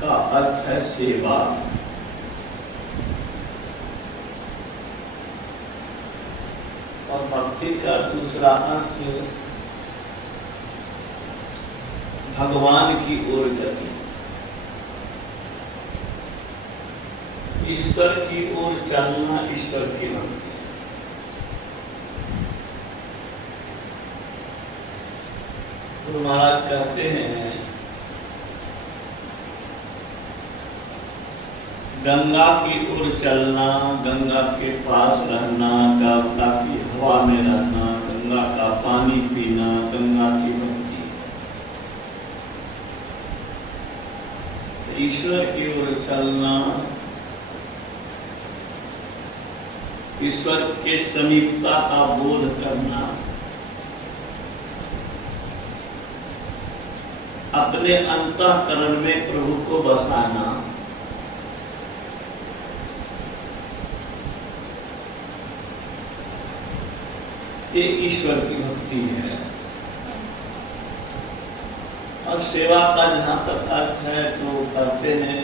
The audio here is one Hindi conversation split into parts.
का अर्थ है सेवा। और भक्ति का दूसरा अर्थ भगवान की ओर गति, ईश्वर की ओर चलना, ईश्वर की भक्ति। गुरु महाराज कहते हैं गंगा की ओर चलना, गंगा के पास रहना, गंगा की हवा में रहना, गंगा का पानी पीना, गंगा की भक्ति। ईश्वर की ओर चलना, ईश्वर के समीपता का बोध करना, अपने अंतःकरण में प्रभु को बसाना, ये ईश्वर की भक्ति है। और सेवा का जहां तक अर्थ है तो कहते हैं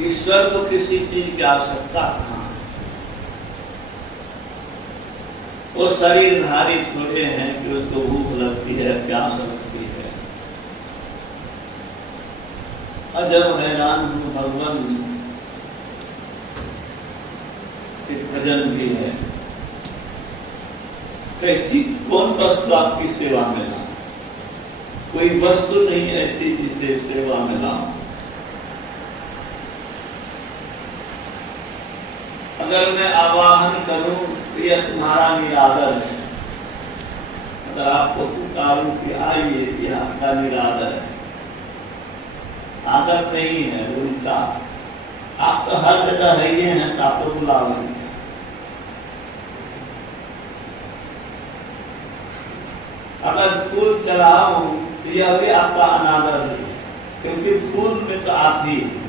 ईश्वर को किसी चीज की आवश्यकता कहाँ है। वो शरीरधारी थोड़े हैं कि उसको भूख लगती है, प्यास लगती है। और जब हैरान हूँ भगवान के भजन भी है, कैसी कौन वस्तु आपकी सेवा में ला? कोई वस्तु नहीं ऐसी जिसे सेवा में ला। अगर मैं आवाहन करूं तो यह तुम्हारा निरादर है। अगर आपको पुकारूं कि आइए, यह आपका निरादर है। आदर नहीं है, उल्टा। आप तो हर जगह है ये हैं, तो आपको बुलाओगे। अगर फूल चढ़ाऊं तो यह भी आपका अनादर है, क्योंकि फूल में तो आप ही हैं।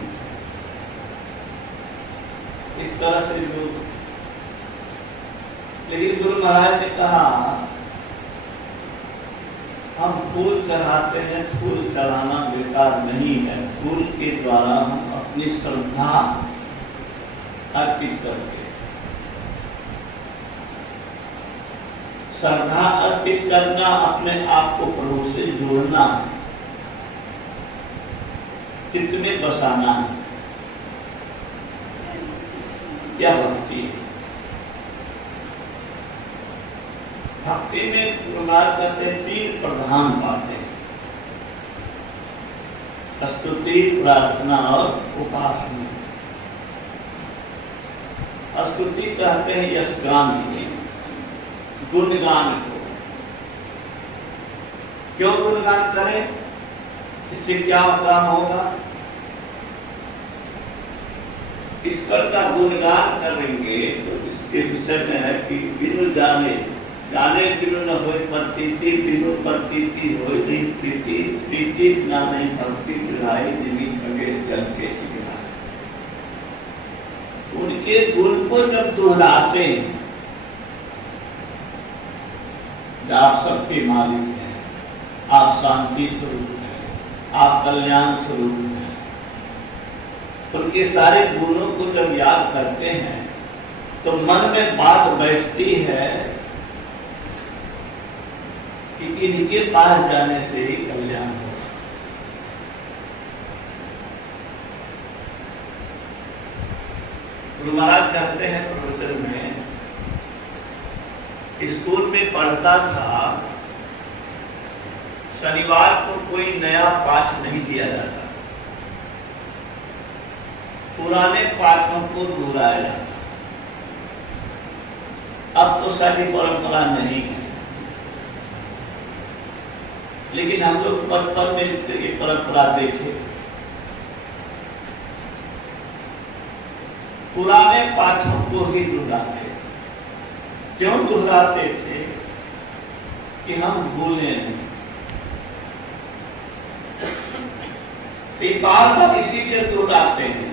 इस तरह से जो, लेकिन गुरु महाराज ने कहा हम फूल चढ़ाते हैं, फूल चढ़ाना बेकार नहीं है। फूल के द्वारा हम अपनी श्रद्धा अर्पित करते हैं। श्रद्धा अर्पित करना अपने आप को प्रभु से जोड़ना है, चित्त में बसाना है। क्या भक्ति है? भक्ति में प्रमाण करते हैं तीन प्रधान बातें: स्तुति, प्रार्थना और उपासना। स्तुति कहते हैं यशगान के, गुणगान को। क्यों गुणगान करें? इससे क्या काम होगा? ईश्वर का गुणगान करेंगे तो इसके विषय में है कि बिनु जाने, जाने बिनु न होय प्रतीति, बिनु प्रतीति होय नहीं प्रीति, प्रीति ना नहीं भक्ति दिलाए जिनी खगेश जल के चिराए। उनके गुण को जब दोहराते हैं, आप सबके मालिक हैं, आप शांति स्वरूप हैं, आप कल्याण स्वरूप हैं, उनके सारे गुणों को जब याद करते हैं तो मन में बात बैठती है कि इनके पास जाने से ही कल्याण होगा। गुरु महाराज कहते हैं प्रवचन में, स्कूल में पढ़ता था, शनिवार को कोई नया पाठ नहीं दिया जाता, पुराने पाठों को दोहराया जाता। अब तो सारी परंपरा नहीं है, लेकिन हम लोग बचपन में ये परंपरा देखे। पुराने पाठों को ही दोहराते। क्यों दोहराते थे? कि हम भूले नहीं। बार-बार इसीलिए दोहराते हैं।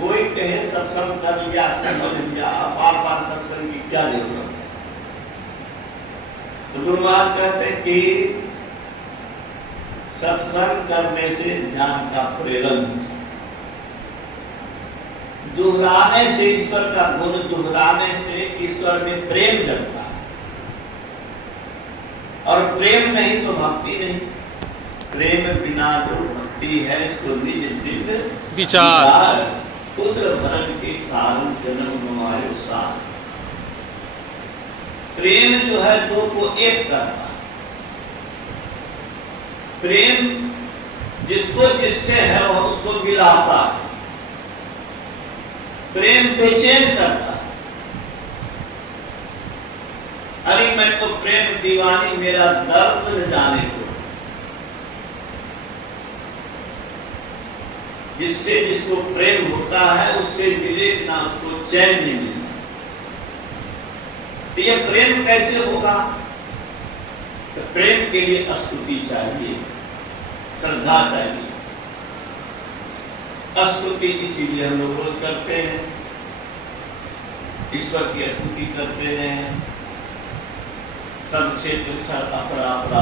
कोई कहे सत्संग कर लिया, समझ लिया, बार-बार सत्संग की क्या जरूरत है? तो गुरु महाराज कहते हैं कि सत्संग करने से ज्ञान का प्रेरण, दोहराने से ईश्वर का गुण, दोहराने से ईश्वर में प्रेम जगता है, और प्रेम नहीं तो भक्ति नहीं। प्रेम बिना जो भक्ति है सो निज निज विचार, पुत्र भरण के कारण जन्म गंवायो साथ। प्रेम जो है दो को एक करता, प्रेम जिसको जिससे है वह उसको मिलाता है, प्रेम बेचैन करता है। अरे मैं तो प्रेम दीवानी, मेरा दर्द न जाने को। जिससे जिसको प्रेम होता है उससे मिले ना उसको चैन नहीं मिलता। तो यह प्रेम कैसे होगा? तो प्रेम के लिए स्तुति चाहिए, श्रद्धा चाहिए। स्तुति इसीलिए हम लोग रोज करते हैं, ईश्वर की स्तुति करते हैं। सबसे अपरा अपरा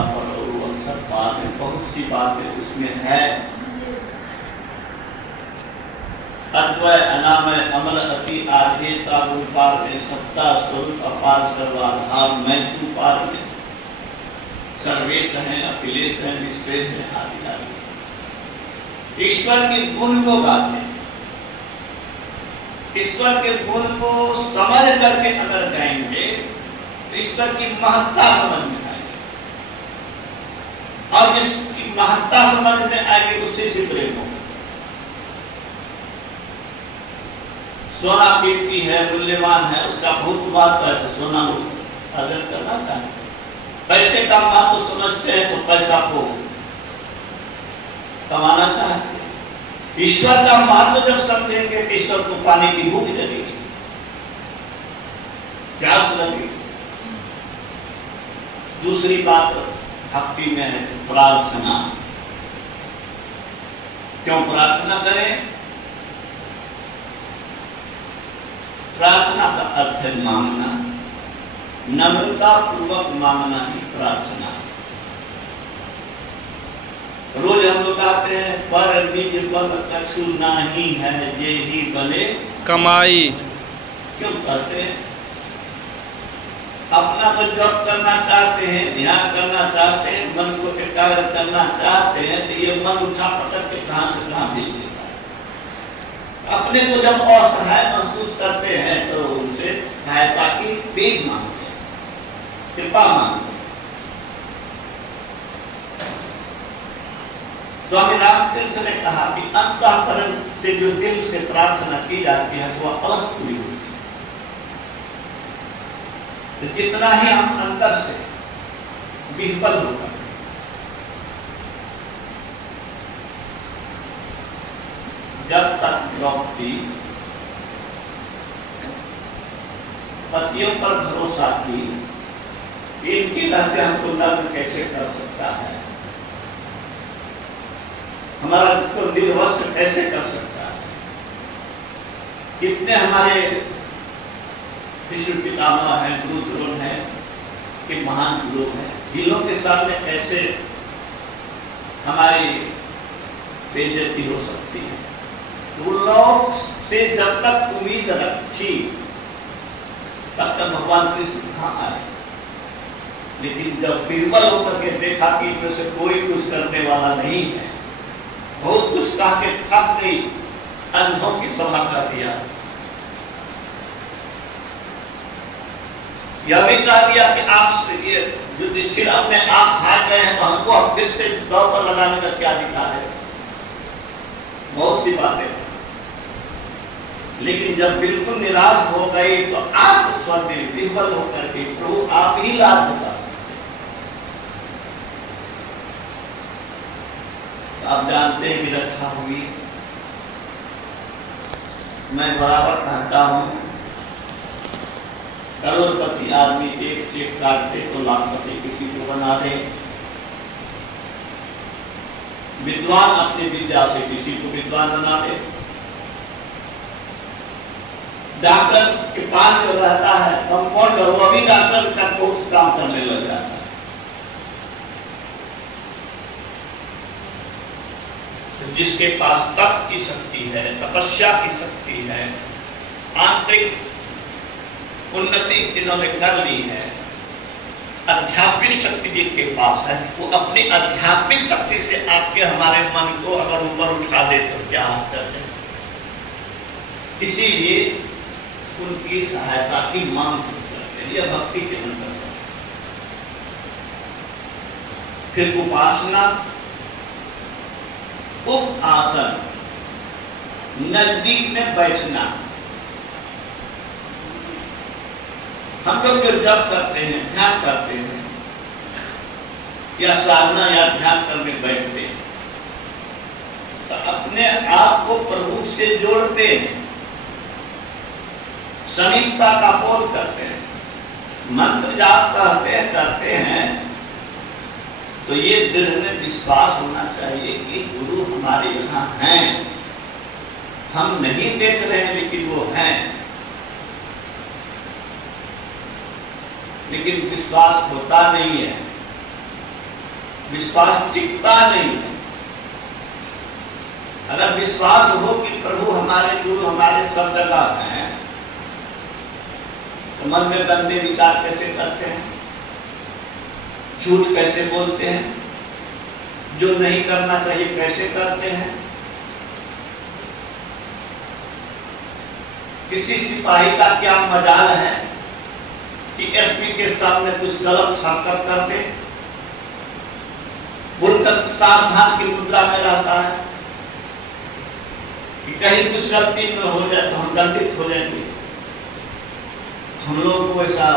सब बात है, बहुत सी बातें उसमें है। अद्वय अनामय अमल अति आधेयता पार में सत्ता स्वरूप अपार सर्वाधार मैं तू पार में सर्वेश है, अखिलेश है, निष्पेश है, आदि आदि। ईश्वर के गुण को गाते हैं, ईश्वर के गुण को समझ करके अगर गाएंगे तो ईश्वर की महत्ता समझ में आएगी, और जिसकी महत्ता समझ में आएगी उससे से प्रेम होगा। सोना कीमती है, मूल्यवान है, उसका बहुत बात है तो सोना अर्जन करना चाहते। पैसे का बात तो समझते हैं तो पैसा को कमाना चाहते हैं। ईश्वर का महत्व जब समझेंगे तो ईश्वर को पाने की भूख लगेगी, प्यास लगेगी। दूसरी बात भक्ति में है प्रार्थना। क्यों प्रार्थना करें? प्रार्थना का अर्थ है मांगना, नम्रता पूर्वक मांगना ही प्रार्थना। रोज हम लोग आते हैं पर निज बल कछु नहीं है, जे ही बने कमाई। क्यों कहते हैं? अपना तो जॉब करना चाहते हैं, ध्यान करना चाहते हैं, मन को एकाग्र करना चाहते हैं, तो ये मन उठा पटक के कहां से कहां भेज देता है। अपने को जब असहाय महसूस करते हैं तो उनसे सहायता की पेज मांगते हैं, कृपा मांगते हैं। स्वामी रामकृष्ण ने कहा कि अंतःकरण से जो दिल से प्रार्थना की जाती है वह अवश्य पूरी होती है। तो जितना ही हम अंतर से विह्वल होकर जब तक द्रौपदी पतियों पर भरोसा की, इनके रहते हमको नर्म कैसे कर सकता है, हमारा को निर्वस्त्र कैसे कर सकता है। कितने हमारे विश्व पितामह हैं, गुरु द्रोण हैं, कि महान लोग हैं, जिलों के सामने ऐसे हमारी बेइज्जती हो सकती है। उन लोग से जब तक उम्मीद रखी तब तक भगवान कृष्ण कहाँ आए। लेकिन जब निर्बल होकर के देखा कि इनमें से कोई कुछ करने वाला नहीं है, बहुत कुछ कहा के थक गई, अंधों की सभा कर दिया। यह भी कहा दिया कि आप ये युधिष्ठिर अपने आप हार गए हैं तो हमको अब फिर से दौड़ पर लगाने का क्या अधिकार है। बहुत सी बातें, लेकिन जब बिल्कुल निराश हो गए तो आप स्वदेह विफल होकर के प्रभु आप ही लाभ होगा। तो आप जानते हैं कि रक्षा हुई। मैं बराबर कहता हूं करोड़पति आदमी एक चेक काटते तो लाखपति किसी को बना दे। विद्वान अपनी विद्या से किसी को विद्वान बना दे। डॉक्टर के पास जो रहता है कंपाउंडर, वो भी डॉक्टर का बहुत काम करने लग जाता है। जिसके पास तप की शक्ति है, तपस्या की शक्ति है, आंतरिक उन्नति इन्होंने कर ली है, आध्यात्मिक शक्ति जिनके पास है, वो अपनी आध्यात्मिक शक्ति से आपके हमारे मन को अगर ऊपर उठा दे तो क्या आश्चर्य है। इसीलिए उनकी सहायता की मांग करते हैं, यह भक्ति के अंतर्गत। फिर उपासना, उपासन, नजदीक में बैठना। हम लोग जो जप करते हैं, ध्यान करते हैं, या साधना या ध्यान करने बैठते हैं, तो अपने आप को प्रभु से जोड़ते हैं, समीपता का बोध करते हैं, मंत्र जाप करते हैं, तो ये दृढ़ में विश्वास होना चाहिए कि गुरु हमारे यहाँ हैं। हम नहीं देख रहे हैं लेकिन वो हैं। लेकिन विश्वास होता नहीं है, विश्वास टिकता नहीं है। अगर विश्वास हो कि प्रभु हमारे, गुरु हमारे सब जगह हैं, तो मन में गंदे विचार कैसे करते हैं, झूठ कैसे बोलते हैं, जो नहीं करना चाहिए कैसे करते हैं। किसी सिपाही का क्या मजाल है कि एसपी के सामने कुछ गलत हरकत करते, बोलकर सावधान की मुद्रा में रहता है कि कहीं कुछ गलती में हो जाए तो हम दंडित हो जाएंगे। हम लोग को ऐसा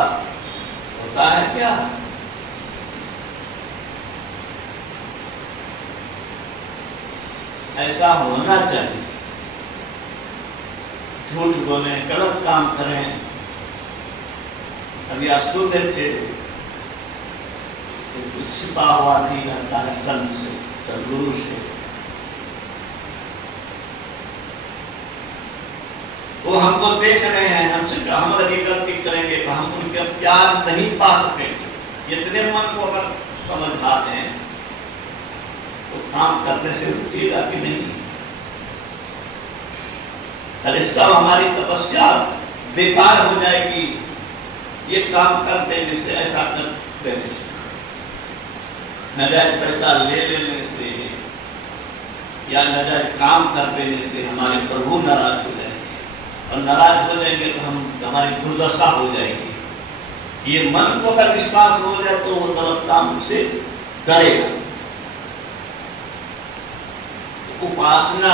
होता है क्या? ऐसा होना चाहिए। झूठ बोले, गलत काम करें। अभी आप सुन रहे थे कुछ छिपा हुआ नहीं रहता है संत से, गुरु से। वो हमको देख रहे हैं, हमसे हम अगर गलती करेंगे तो हम उनके प्यार नहीं पा सकेंगे। इतने मन को अगर समझ पाते हैं तो काम करने से रुकेगा कि नहीं? अरे सब हमारी तपस्या बेकार हो जाएगी ये काम कर देने से, ऐसा कर देने से, नाजायज पैसा ले लेने से या नाजायज काम कर देने से हमारे प्रभु नाराज हो जाएंगे, और नाराज हो जाएंगे तो हमारी दुर्दशा हो जाएगी। ये मन को अगर विश्वास हो जाए तो वो गलत काम से करेगा। उपासना,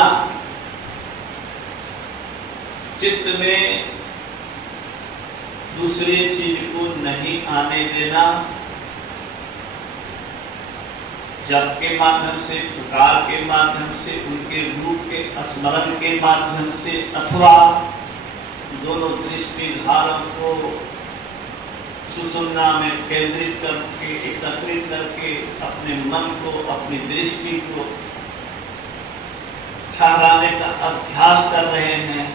चित्त में दूसरी चीज को नहीं आने देना, जप के माध्यम से, पुकार के माध्यम से, उनके रूप के स्मरण के माध्यम से, अथवा दोनों दृष्टि धारण को सुषुम्ना में केंद्रित करके, एकत्रित करके अपने मन को, अपनी दृष्टि को ठहराने का अभ्यास कर रहे हैं,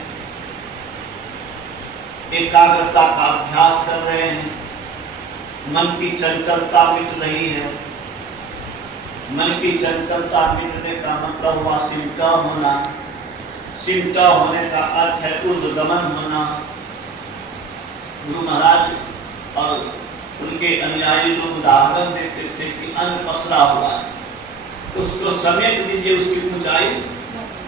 एकाग्रता का अभ्यास कर रहे हैं। मन की चंचलता मिट रही है। मन की चंचलता मिटने का मतलब हुआ सिमटा होना। सिमटा होने का अर्थ है ऊर्ध्वगमन होना। गुरु महाराज और उनके अनुयायी लोग उदाहरण देते थे कि अन्न पसरा हुआ है, उसको समेट दीजिए, उसकी ऊंचाई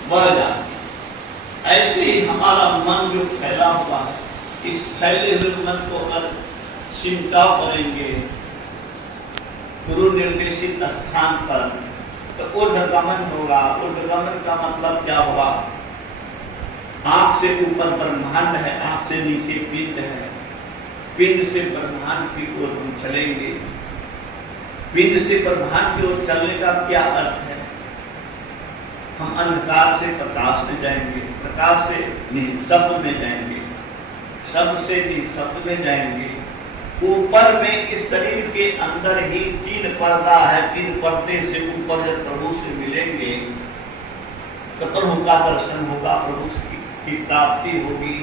बढ़ जाती है। ऐसे ही हमारा मन जो फैला हुआ है, इस फैले हुए मन को अगर चिंता करेंगे गुरु निर्देशित स्थान पर, तो ऊर्ध्वगमन होगा। ऊर्ध्वगमन का मतलब क्या होगा? आंख से ऊपर ब्रह्मांड है, आंख से नीचे पिंड है, पिंड से ब्रह्मांड की ओर हम चलेंगे। पिंड से ब्रह्मांड की ओर चलने का क्या अर्थ है? हम अंधकार से प्रकाश में जाएंगे, प्रकाश से निःशब्द में जाएंगे, शब्द से निःशब्द में जाएंगे। ऊपर में इस शरीर के अंदर ही 3 पर्दा है, 3 पर्दे से ऊपर जब प्रभु से मिलेंगे तो प्रभु का दर्शन होगा, प्रभु की प्राप्ति होगी।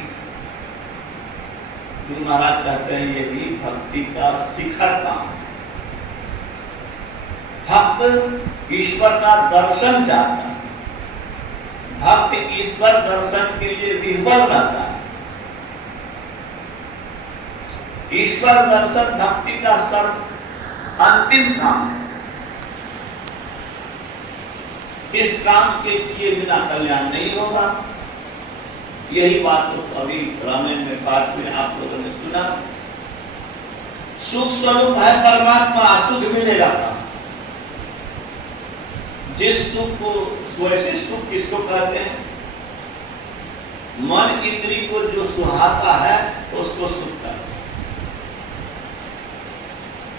गुरु महाराज कहते हैं यही भक्ति का शिखर काम है। भक्त ईश्वर का दर्शन चाहता है, भक्त ईश्वर दर्शन के लिए विह्वल रहता है। ईश्वर दर्शन भक्ति का सर्व अंतिम काम है। इस काम के किए बिना कल्याण नहीं होगा। यही बात तो अभी रामायण में पाठ में आप लोगों ने सुना। सुख स्वरूप है परमात्मा, सुख मिलेगा। जिस सुख को, वैसे सुख किसको कहते हैं? मन इंद्रिय को जो सुहाता है उसको सुख कहते हैं।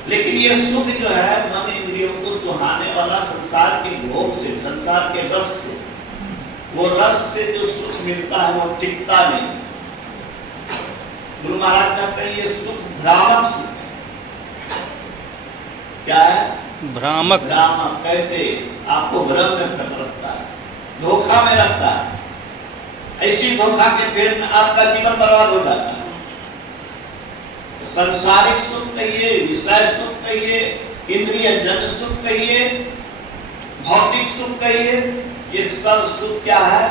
लेकिन ये सुख जो है मन इंद्रियों को सुहाने वाला संसार के भोग से, संसार के रस से, वो रस से जो सुख मिलता है वो टिकता नहीं। गुरु महाराज कहते हैं ये सुख भ्रामक सुख है। क्या है? भ्रामक। भ्रामक कैसे? आपको भ्रम में रखता है, धोखा में रखता है। ऐसी धोखा के पेट में आपका जीवन बर्बाद हो जाता है। संसारिक सुख कहिए, विषय सुख कहिए, इंद्रिय जन सुख कहिए, भौतिक सुख कहिए, ये सब सुख क्या है?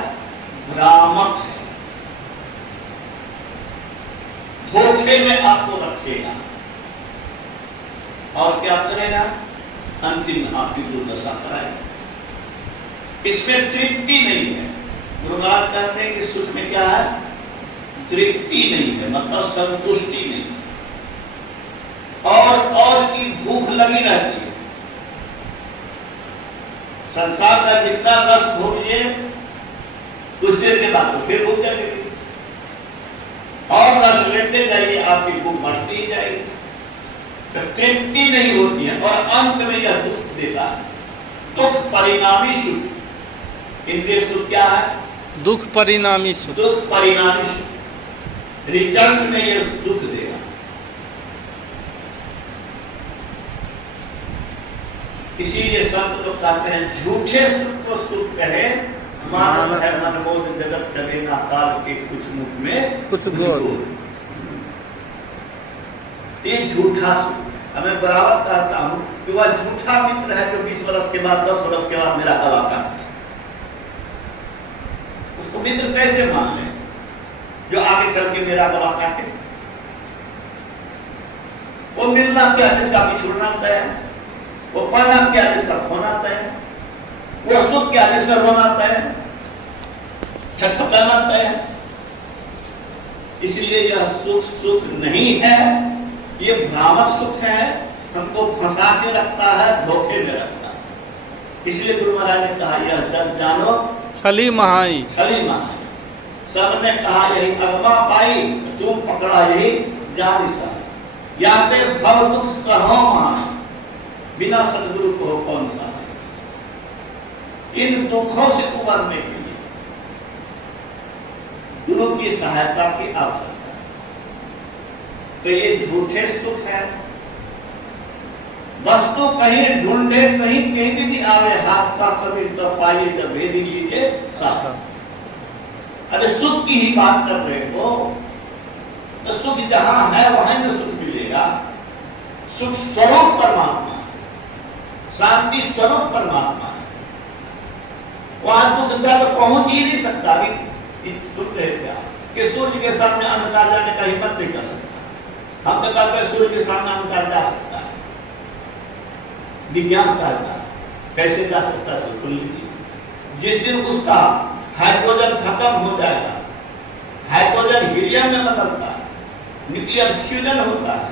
भ्रामक है। धोखे में आपको रखेगा और क्या करेगा? अंतिम आपकी दुर्दशा कराएगा। इसमें तृप्ति नहीं है। गुरु महाराज कहते हैं कि सुख में क्या है? तृप्ति नहीं है, मतलब संतुष्टि नहीं है। और की भूख लगी रहती है। संसार का जितना रस भोगिए कुछ देर के बाद तो फिर भूख लगेगी और रस लेते जाइए, आपकी भूख बढ़ती ही जाएगी, तो तृप्ति नहीं होती है और अंत में यह दुख देता है। दुख परिणामी सुख। इंद्रिय सुख क्या है? दुख परिणामी सुख। दुख परिणामी सुख, रिजल्ट में यह दुख देगा। इसीलिए संत लोग कहते हैं झूठे सुख को सुख कहे, मानव है मनमोद जगत चले ना काल के कुछ मुख में कुछ गोल। ये झूठा सुख। मैं बराबर कहता हूं कि वह झूठा मित्र है जो 20 वर्ष के बाद 10 वर्ष के बाद मेरा हवा काटता है। उसको मित्र कैसे मान ले जो आगे चल के मेरा गला काटे? वो मिलना क्या जिसका बिछुड़ना तय है, वो पाना क्या जिसका खोना तय है, वो सुख क्या जिसका रोना तय है, छटपटाना तय है। इसलिए यह सुख सुख नहीं है, ये भ्रामक सुख है, हमको फंसा के रखता है, धोखे में रखता है। इसलिए गुरु महाराज ने कहा यह जब जानो छली महाई। छली महाई। सबने कहा यही अगमा पाई, तुम पकड़ा यही जान सा। या भव दुख सहो महाई, बिना सदगुरु को कौन सा है? इन दुखों से उबरने के लिए गुरु की सहायता की आवश्यकता है। तो ये झूठे सुख है। वस्तु कहीं ढूंढे कहीं कहीं भी आवे, हाथ का कभी तो पाइए तो भेद लीजिए साथ। अरे सुख की ही बात कर रहे हो तो सुख जहां है वहां में सुख मिलेगा। सुख स्वरूप परमात्मा, शांति स्वरूप परमात्मा है। वहां दुख तो पहुंच ही नहीं सकता। अभी सुन रहे थे कि सूर्य के सामने अंधकार जाने का हिम्मत नहीं कर सकता। हम तो कहते हैं सूर्य के सामने अंधकार जा सकता है। विज्ञान कहता है कैसे जा सकता है? जिस दिन उसका हाइड्रोजन खत्म हो जाएगा, हाइड्रोजन हीलियम में बदलता है, न्यूक्लियर फ्यूजन होता है।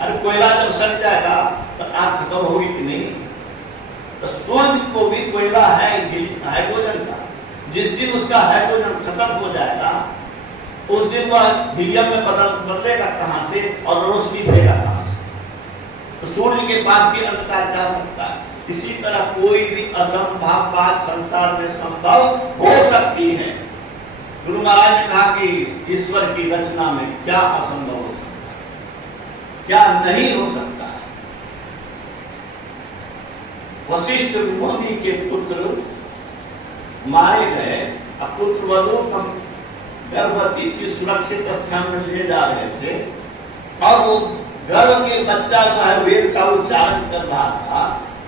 अरे कोयला जब सड़ जाएगा तो आग खत्म होगी कि नहीं? तो सूर्य को भी कोयला है हाइड्रोजन का। जिस दिन उसका हाइड्रोजन खत्म हो जाएगा उस दिन वह हीलियम में बदलेगा कहां से और रोशनी देगा कहां से? तो सूर्य के पास भी अंधकार जा सकता है। इसी तरह कोई भी असंभव बात संसार में संभव हो सकती है। गुरु महाराज ने कहा कि ईश्वर की रचना में क्या असंभव हो सकता है, क्या नहीं हो सकता है। वशिष्ठ मुनि के पुत्र मारे गए। अब पुत्र वधू गर्भवती थी, सुरक्षित स्थान में ले जा रहे थे और वो गर्भ के बच्चा जो है वेद का उच्चारण कर रहा था।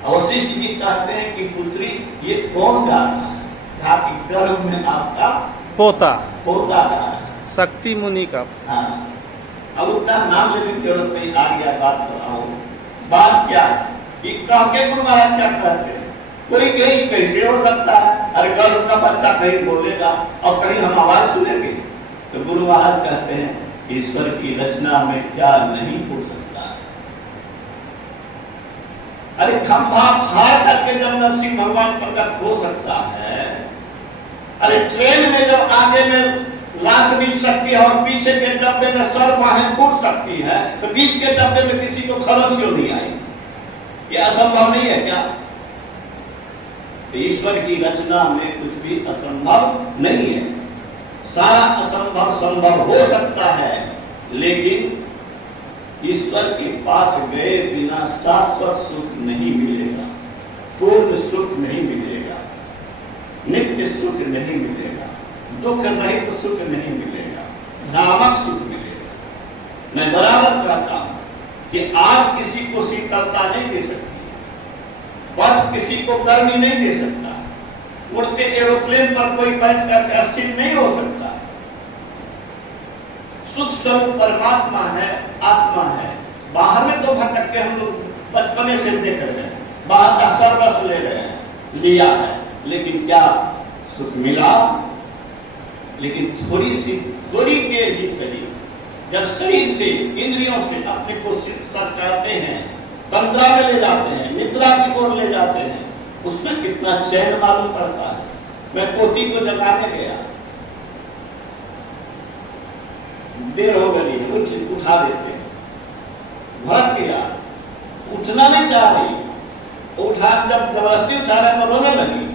वशिष्ठ जी कहते हैं कि पुत्री ये कौन गा रहा है? कहा कि गर्भ में आपका पोता पोता जा रहा है। शक्ति मुनि का। हाँ, अब उतना नाम लेने की जरूरत नहीं, आ गया बात कराओ। बात क्या है कि कह के गुरु महाराज क्या कहते हैं, कोई कहीं कैसे हो सकता है, अरे गर्भ का बच्चा कहीं बोलेगा और कहीं हम आवाज सुनेंगे। तो गुरु महाराज कहते हैं ईश्वर की रचना में क्या नहीं हो सकता है। अरे खंभा फाड़ करके जब नरसिंह भगवान प्रकट हो सकता है, अरे ट्रेन में जब आगे में लाश भी सकती है और पीछे के डब्बे में सर बाहें फूट सकती है, तो बीच के डब्बे में किसी को खरोच क्यों नहीं आई? ये असंभव नहीं है क्या? तो ईश्वर की रचना में कुछ भी असंभव नहीं है। सारा असंभव संभव हो सकता है, लेकिन ईश्वर के पास गए बिना शाश्वत सुख नहीं मिलेगा, पूर्ण सुख नहीं मिलेगा, नित्य सुख नहीं मिलेगा, दुख रहित सुख नहीं मिलेगा, नामक सुख मिलेगा। मैं बराबर कहता हूं कि आग किसी को शीतलता नहीं दे सकती, बर्फ किसी को गर्मी नहीं दे सकता, उड़ते एरोप्लेन पर कोई बैठ कर अस्थिर नहीं हो सकता। सुख स्वरूप परमात्मा है, आत्मा है। बाहर में तो भटक के हम लोग बचपने से देख रहे हैं, बाहर का सर्वस्व ले रहे हैं, लिया है, लेकिन क्या सुख मिला? लेकिन थोड़ी देर ही सही, जब शरीर से इंद्रियों से अपने को सरकाते हैं, तंद्रा में ले जाते हैं, निद्रा की ओर ले जाते हैं, उसमें कितना चैन मालूम पड़ता है। मैं पोती को जगाने गया, देर हो गई, उठा देते, भड़क गया, उठना नहीं चाह रही, उठा जब जबरदस्ती उठा रहा तो रोने लगी।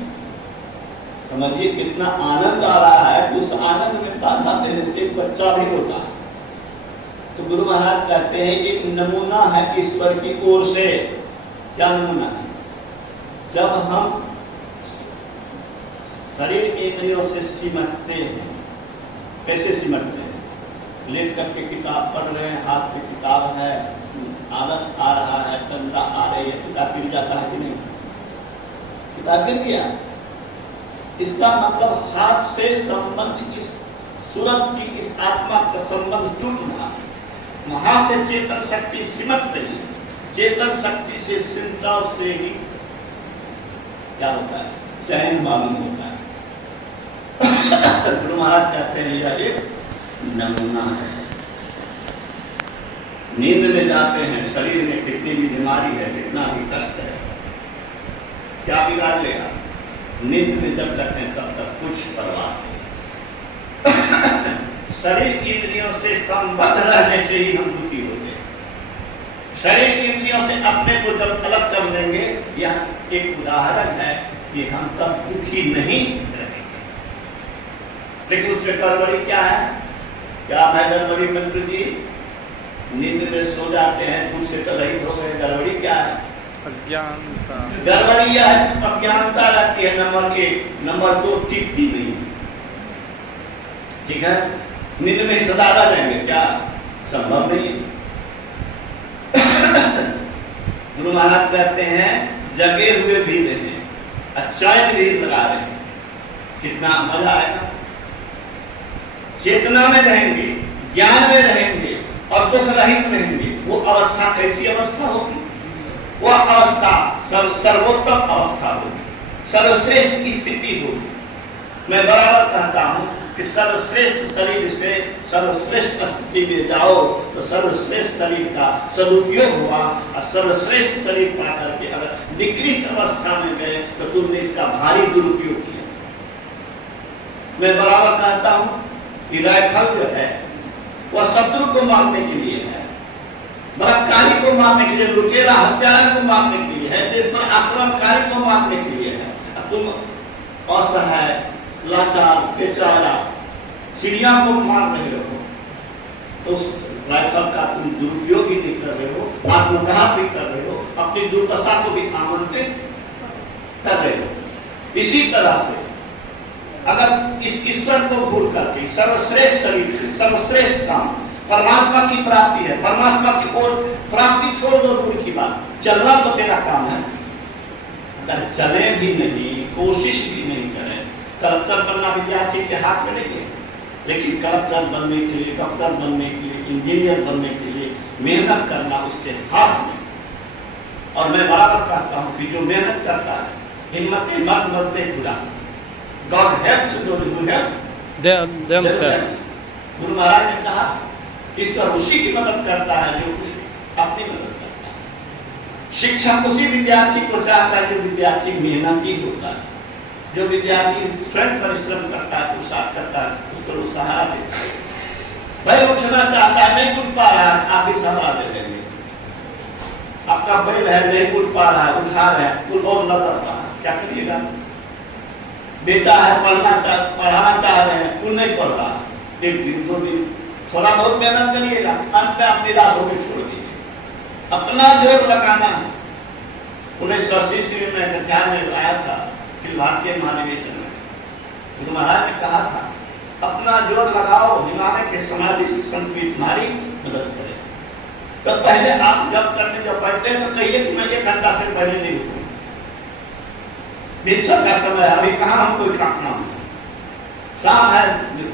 समझिए कितना आनंद आ रहा है, उस आनंद में बाधा देने से बच्चा भी होता है। तो गुरु महाराज कहते हैं एक नमूना है ईश्वर की ओर से। क्या नमूना है? जब हम शरीर इंद्रियों से सिमटते हैं, कैसे सिमटते हैं? लेट करके किताब पढ़ रहे हैं, हाथ में किताब है, आलस आ रहा है, तंद्रा आ रही है, किताब गिर जाता है कि नहीं? किताब गिर गया, इसका मतलब हाथ से संबंध, इस सूरत की इस आत्मा का संबंध टूटना। वहां से चेतन शक्ति सिमट रही है, चेतन शक्ति से चिंता से ही क्या होता है? चैन मालूम होता है। गुरु महाराज कहते हैं यह एक नमूना है। नींद में जाते हैं, शरीर में कितनी भी बीमारी है, कितना भी कष्ट है, क्या बिगाड़ लेगा? नींद में जब तक है तब तक कुछ परवाह नहीं। शरीर इंद्रियों से संबद्ध रहने से ही हम दुखी होते हैं। शरीर इंद्रियों से अपने को जब अलग कर लेंगे, यह एक उदाहरण है कि हम तब दुखी नहीं रहेंगे। लेकिन उसमें गड़बड़ी क्या है? क्या है गड़बड़ी मंत्र जी? नींद में सो जाते हैं, दुख से तो रहित हो गए, गड़बड़ी क्या है? अज्ञानता। गड़बड़ी यह है, अज्ञानता रहती है नंबर 1, नंबर 2 टिकती नहीं। ठीक है, नींद में ही सदा रह जाएंगे, क्या संभव नहीं है। गुरु महाराज कहते हैं जगे हुए भी रहे, चैन भी लगा रहे हैं, कितना मजा आएगा। चेतना में रहेंगे, ज्ञान में रहेंगे और दुख रहित रहेंगे। वो अवस्था कैसी अवस्था होगी? वह अवस्था सर्वोत्तम अवस्था होगी, सर्वश्रेष्ठ स्थिति होगी। मैं बराबर कहता हूं कि सर्वश्रेष्ठ शरीर से सर्वश्रेष्ठ स्थिति में जाओ तो सर्वश्रेष्ठ शरीर का सदुपयोग हुआ, और सर्वश्रेष्ठ शरीर पा करके अगर निकृष्ट अवस्था में गए तो तुमने इसका भारी दुरुपयोग किया। मैं बराबर कहता हूं कि राइफल जो है वह शत्रु को मारने के लिए है, बलात्कारी को मारने के लिए, लुटेरा हत्यारा को मारने के लिए है, देश पर आक्रमणकारी को मारने के लिए है। अब तुम असहाय, लाचार, बेचारा चिड़िया को मार रहे हो, तो उस राइफल का तुम दुरुपयोग ही नहीं कर रहे हो, आत्मघात भी कर रहे हो, अपनी दुर्दशा को भी आमंत्रित कर रहे हो। इसी तरह से अगर इस ईश्वर को भूल करके सर्वश्रेष्ठ शरीर से सर्वश्रेष्ठ काम परमात्मा की प्राप्ति है, परमात्मा की ओर प्राप्ति छोड़ दो, दूर की बात, चलना तो तेरा काम है। अगर चले भी नहीं, कोशिश भी नहीं करें कलेक्टर बनना विद्यार्थी के हाथ में नहीं है, लेकिन कलेक्टर बनने के लिए, डॉक्टर बनने के लिए, इंजीनियर बनने के लिए मेहनत करना उसके हाथ में। और मैं बराबर कहता हूं कि जो मेहनत करता है, हिम्मत मत खुदा, God helps those who help themselves. Guru Maharaj ने कहा ईश्वर उसी की मदद करता है जो अपनी मदद करता है। शिक्षक उसी विद्यार्थी को चाहता है जो विद्यार्थी मेहनती होता है, जो विद्यार्थी स्वयं परिश्रम करता है, पुरुषार्थ करता है, उसको वो सहारा देता है। भाई उठना चाहता है, नहीं उठ पा रहा है, आप भी सहारा दे देंगे। आपका बैल है, नहीं उठ पा रहा है, उठा रहे हैं, कुल और लग रहा है, क्या करिएगा? बेटा है, पढ़ाना चाह रहे हैं, कुल नहीं पढ़ रहा, एक दिन 2 दिन थोड़ा बहुत मेहनत करिएगा, अंत में आप निराश होकर छोड़ दीजिए। अपना जोर लगाना है। 1980 में ध्यान में आया था कि भारतीय महानिवेशन में गुरु महाराज ने कहा था अपना जोर लगाओ, हिमालय के समाधि संस्कृत तुम्हारी मदद करे। तो पहले आप जब करने जब बैठते हैं तो कहिए कि मैं 1 घंटा से पहले नहीं उठूंगा, भिक्षक का समय है, अभी कहाँ हमको काटना है, शाम है,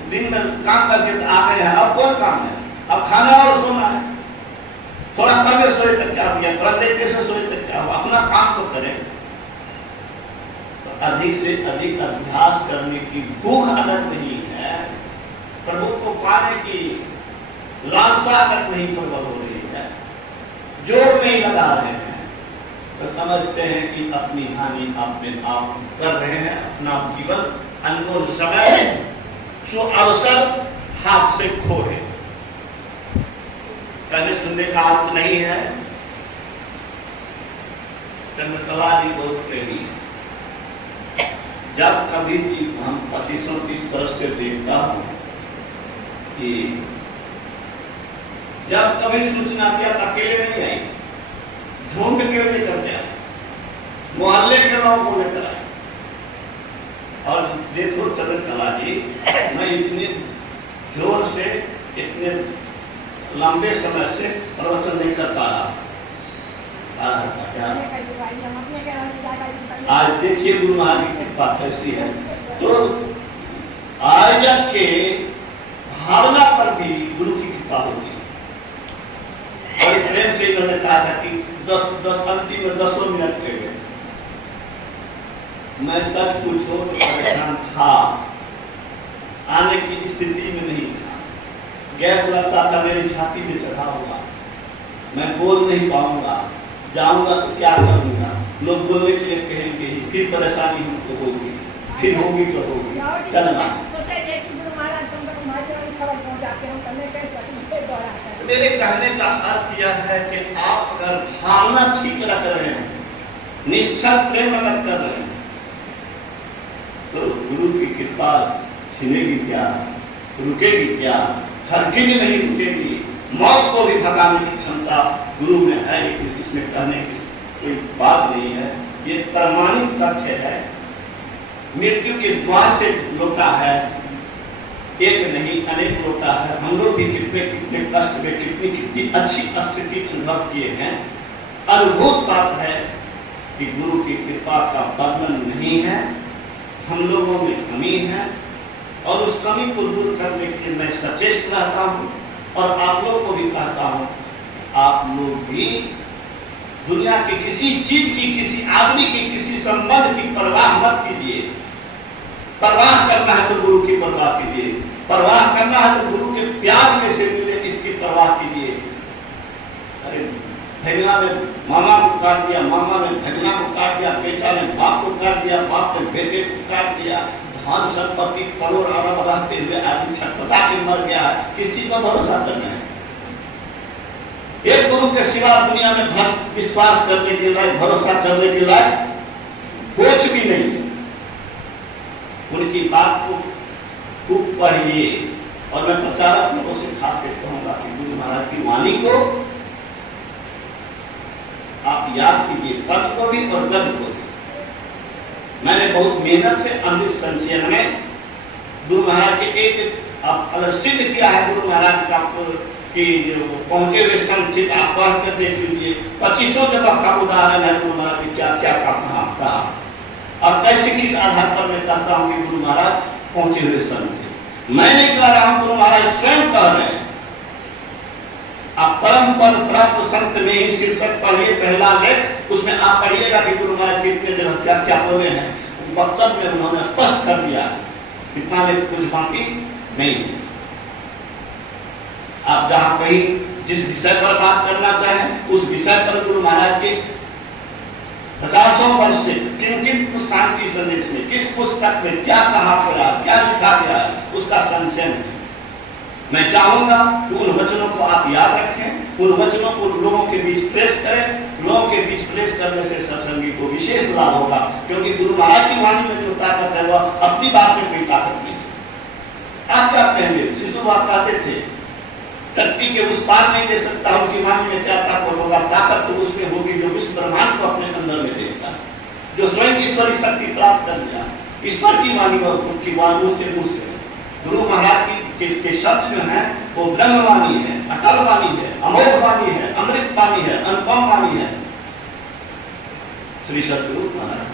दिन में काम करके आ गए हैं, अब कौन काम है, अब खाना और सोना है, थोड़ा कम सोए तक क्या हो गया, थोड़ा लेट से सोए तक क्या हो, अपना काम तो करें। तो अधिक से अधिक अभ्यास करने की भूख अगर नहीं है, प्रभु को पाने की लालसा अगर नहीं प्रबल हो रही है, जोर नहीं लगा रहे हैं, तो समझते हैं कि अपनी हानि आप कर रहे हैं, अपना जीवन अनमोल समय जो अवसर हाथ से खो रहे। कहने सुनने का अर्थ नहीं है। चंद्रकला जी बहुत प्रेमी है। जब कभी हम 25-30 वर्ष से देखता हूं कि जब कभी सूचना किया अकेले नहीं आई, झुंड के लेकर के आए, मोहल्ले के लोगों को लेकर आए। और देखो चंद्रकला जी, मैं इतने जोर से इतने लंबे समय से प्रवचन नहीं कर पा रहा। आज देखिए गुरु महाराज की बात ऐसी है, तो आयोजक के भावना पर भी गुरु की कृपा होती है। और प्रेम से इन्होंने कहा था कि 10 अंतिम में 10 मिनट ले गए। मैं सच पूछो तो परेशान था, आने की स्थिति में नहीं था, गैस लगता था मेरी छाती में चढ़ा हुआ, मैं बोल नहीं पाऊंगा, जाऊंगा तो क्या करूंगा, लोग बोलने के लिए कहेंगे फिर परेशानी हमको होगी, फिर होगी तो होगी, चलना। मेरे कहने का अर्थ यह है कि आप अगर भावना ठीक रख रहे हैं, निश्चल प्रेम अगर कर रहे हैं, तो गुरु की कृपा छिनेगी क्या, रुकेगी क्या? हरगिज नहीं रुकेगी। मौत को भी भगाने की क्षमता गुरु में है, लेकिन इसमें कहने की कोई बात नहीं है। ये प्रमाणित तथ्य है। मृत्यु के द्वार से लौटा है, एक नहीं अनेक लौटा है। हम लोग भी कितने कितने कष्ट में कितनी अच्छी स्थिति अनुभव किए हैं। अद्भुत बात है कि गुरु की कृपा का वर्णन नहीं है, हम लोगों में कमी है, और उस कमी को दूर करने के लिए मैं सचेत रहता हूँ और आप लोग को भी कहता हूँ, आप लोग भी दुनिया की किसी चीज की, किसी आदमी की, किसी संबंध की परवाह मत कीजिए। परवाह करना है तो गुरु की परवाह कीजिए, परवाह करना है तो गुरु के प्यार में से मिले इसकी परवाह कीजिए। अरे भगना ने मामा को काट दिया, मामा ने भगना को काट दिया, बेटा ने बाप को काट दिया, बाप ने बेटे को काट दिया, धन संपत्ति करोड़ अरब रहते हुए आदमी छटपटा के मर गया। किसी पर भरोसा करना है? एक गुरु के सिवा दुनिया में विश्वास करने के लायक, भरोसा करने के लायक कुछ भी नहीं। उनकी बात को खूब पढ़िए, और मैं प्रचारक लोगों से खास कर कहूंगा कि गुरु महाराज की वाणी को आप याद कीजिए, पद को भी और गद को भी। मैंने बहुत मेहनत से अमृत संचयन में गुरु महाराज के एक अगर सिद्ध किया है गुरु महाराज का कि पहुंचे हुए संचित आप पढ़ कर देख लीजिए। 2500 जगह का उदाहरण है गुरु महाराज क्या क्या कहा था। और कैसे किस आधार पर मैं कहता हूं कि गुरु महाराज पहुंचे हुए संत थे? मैं नहीं कह रहा हूं, गुरु महाराज स्वयं कह रहे हैं। आप परम पद प्राप्त संत में ही शीर्षक पढ़िए, पहला लेख, उसमें आप पढ़िएगा कि गुरु महाराज कितने दिन क्या क्या बोले हैं। वक्तव्य में उन्होंने स्पष्ट कर दिया, इतना में कुछ बाकी नहीं है। आप जहां कहीं जिस विषय पर बात करना चाहें, उस विषय पर गुरु महाराज के 50 वर्ष से किन किन उस शांति संदेश में, किस पुस्तक में क्या कहा गया, क्या लिखा गया है, उसका संचयन है। मैं चाहूंगा कि उन वचनों को आप याद रखें, उन वचनों को लोगों के बीच प्रेस करें। लोगों के बीच प्रेस करने से सत्संगी को विशेष लाभ होगा, क्योंकि गुरु महाराज की वाणी में जो ताकत है वह अपनी बात में कोई ताकत नहीं है। आप क्या कहेंगे? शिशु बात कहते थे धरती के उस पार नहीं दे सकता, उनकी वाणी में क्या ताकत होगा? ताकत तो उसमें होगी जो विश्व ब्रह्मांड को अपने अंदर में देखता है, जो स्वयं ईश्वरी शक्ति प्राप्त कर लिया। ईश्वर की वाणी उनकी वाणी से मुझ से गुरु महाराज के शब्द जो है वो ब्रह्मवाणी है, अटल वाणी है, अमोघ वाणी है, अमृत वाणी है, अनुपम वाणी है। श्री सतगुरु महाराज